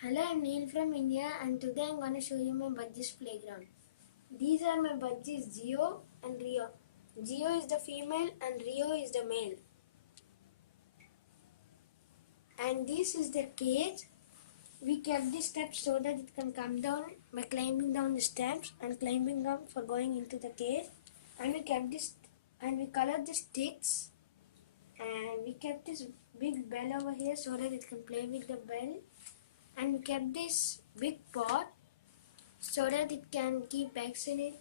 Hello, I'm Neel from India and today I'm going to show you my Budgies Playground. These are my budgies Geo and Rio. Geo is the female and Rio is the male. And this is the cage. We kept the steps so that it can come down by climbing down the steps and climbing up for going into the cage. And we kept this and we colored the sticks and we kept this big bell over here so that it can play with the bell. And we kept this big pot so that it can keep eggs in it.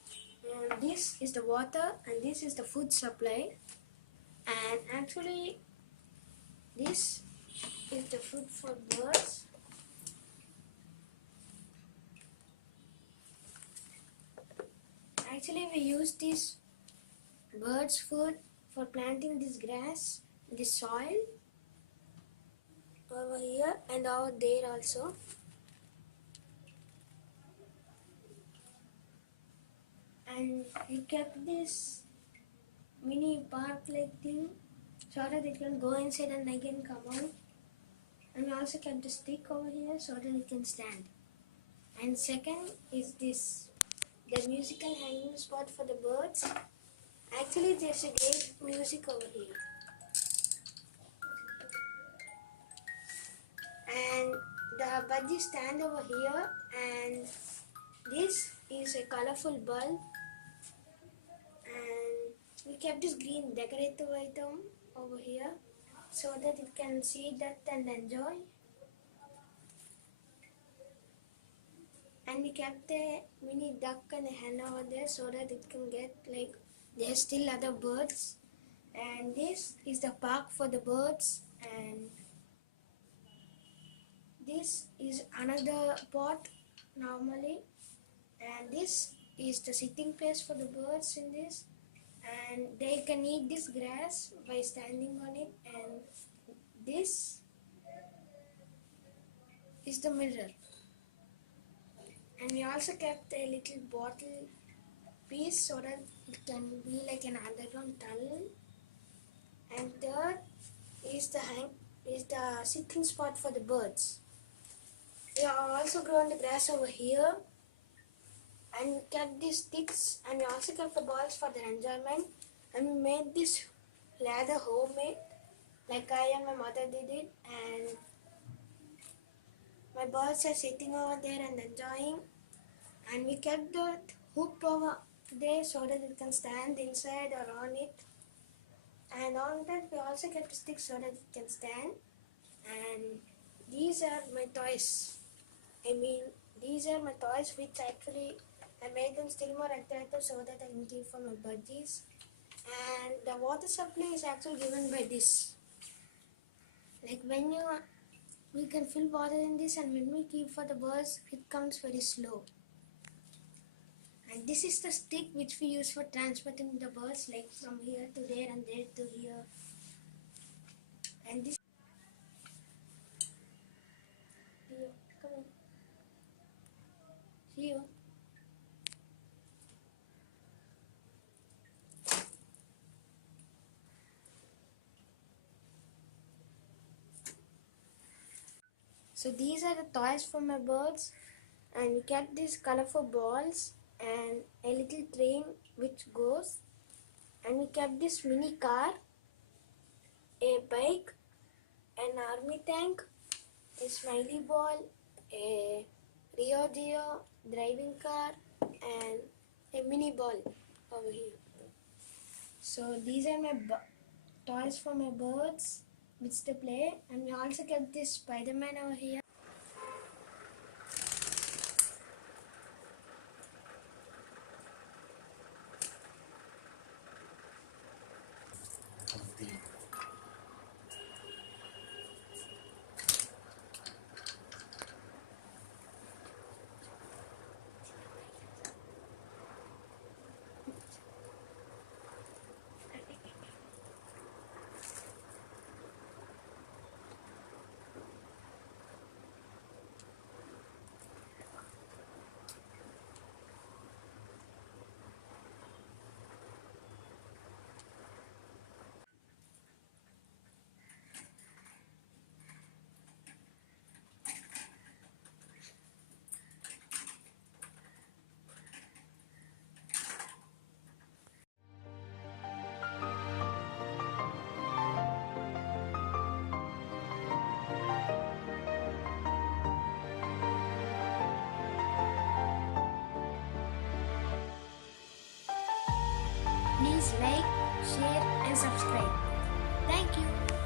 And this is the water and this is the food supply. And actually this is the food for birds. Actually we use this birds food for planting this grass, this soil over here and over there also. And we kept this mini park like thing so that it can go inside and again come out. And we also kept the stick over here so that it can stand. And second is this, the musical hanging spot for the birds. Actually there's a great music over here. And the budgies stand over here and this is a colorful bulb. And we kept this green decorative item over here so that it can see that and enjoy. And we kept a mini duck and a hen over there so that it can get like there's still other birds. And this is the park for the birds. And this is another pot normally. And this is the sitting place for the birds in this. And they can eat this grass by standing on it. And this is the mirror. And we also kept a little bottle piece so that it can be like an underground tunnel. And third is the sitting spot for the birds. We have also grown the grass over here. And we kept these sticks and we also kept the balls for their enjoyment. And we made this ladder homemade like I and my mother did it. And my birds are sitting over there and enjoying. And we kept the hook over there so that it can stand inside or on it. And on that we also kept a stick so that it can stand. And these are my toys. These are my toys which actually I made them still more attractive so that I can keep for my budgies. And the water supply is actually given by this. Like we can fill water in this, and when we keep for the birds, it comes very slow. And this is the stick which we use for transporting the birds, like from here to there and there to here. And this here, come on. See you. So these are the toys for my birds, and we kept these colorful balls and a little train which goes, and we kept this mini car, a bike, an army tank, a smiley ball, a Rio Geo driving car, and a mini ball over here. So these are my toys for my birds which they play. And we also kept this Spider-Man over here. Please like, share and subscribe. Thank you.